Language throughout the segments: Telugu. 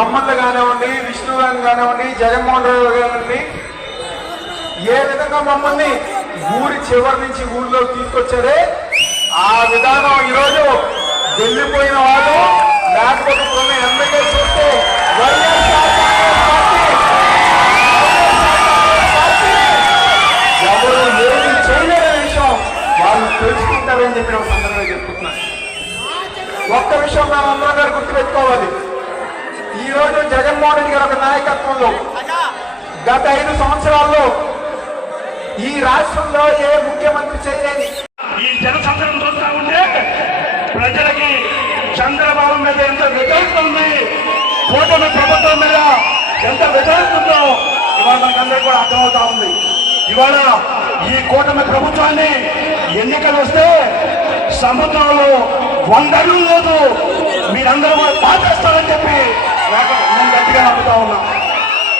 మమ్మల్ని కానివ్వండి, విష్ణు గారిని కానివ్వండి, జగన్మోహన్ రెడ్డి గారిని ఏ విధంగా మమ్మల్ని ఊరి చివరి నుంచి ఊరిలో తీసుకొచ్చారే ఆ విధానం ఈరోజు వెళ్ళిపోయిన వాళ్ళు లేకపోతే కొన్ని ఎమ్మెల్యే చూస్తే ఎవరు ఏమి చేయలేని విషయం వాళ్ళు తెలుసుకుంటారని చెప్పి ఒక సందర్భంగా చెప్పుకున్నాను. ఒక్క విషయం మనం అందరం గారు గుర్తుపెట్టుకోవాలి. ఈ రోజు జగన్మోహన్ రెడ్డి గారి నాయకత్వంలో గత 5 సంవత్సరాల్లో ఈ రాష్ట్రంలో ఏ ముఖ్యమంత్రి చేయలేని ఈ జనసంద్రం చూస్తా ఉంటే ప్రజలకి చంద్రబాబు మీద ఎంత వ్యతిరేకత ఉంది, కూటమి ప్రభుత్వం మీద ఎంత వ్యతిరేకత ఉందో ఇవాళ మనకందరికీ కూడా అర్థమవుతా ఉంది. ఇవాళ ఈ కూటమి ప్రభుత్వాన్ని ఎన్నికలు వస్తే సముద్రంలో 100 అడుగులు లేదు మీరందరూ కూడా పాటిస్తారని చెప్పి నేను గట్టిగా నమ్ముతా ఉన్నా.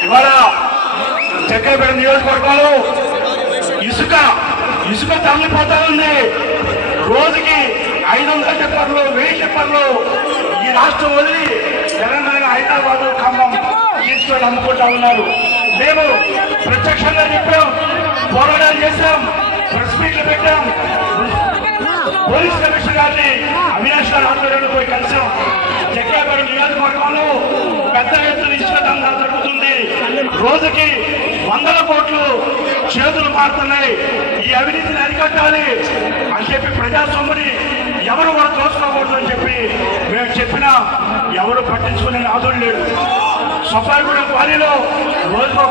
ఇవాళ చక్కెరపేట నియోజకవర్గంలో ఇసుక తరలిపోతా ఉంది. రోజుకి 500 టిప్పర్లు 1000 టిప్పర్లు ఈ రాష్ట్రం వదిలి తెలంగాణ, హైదరాబాద్, ఖమ్మం తీసుకొని అమ్ముకుంటా ఉన్నారు. మేము ప్రత్యక్షంగా చెప్పాం, పోరాటాలు చేశాం, ప్రెస్ మీట్లు పెట్టాం, పోలీస్ కమిషనర్ గారిని అవినాష్ గారి ఆధ్వర్యంలో పోయి కలిసాం. చక్కెరపేట నియోజకవర్గంలో పెద్ద ఎత్తున ఇసుక దందా జరుగుతుంది. రోజుకి 100 కోట్లు చేతులు మారుతున్నాయి. ఈ అవినీతిని అరికట్టాలి అని చెప్పి ప్రజాస్వామ్యాన్ని ఎవరు కూడా తోసుకోకూడదు అని చెప్పి మేము చెప్పినా ఎవరు పట్టించుకునే నాదుడు లేడు. సఫాయిగూడెం వారిలో రోజుకో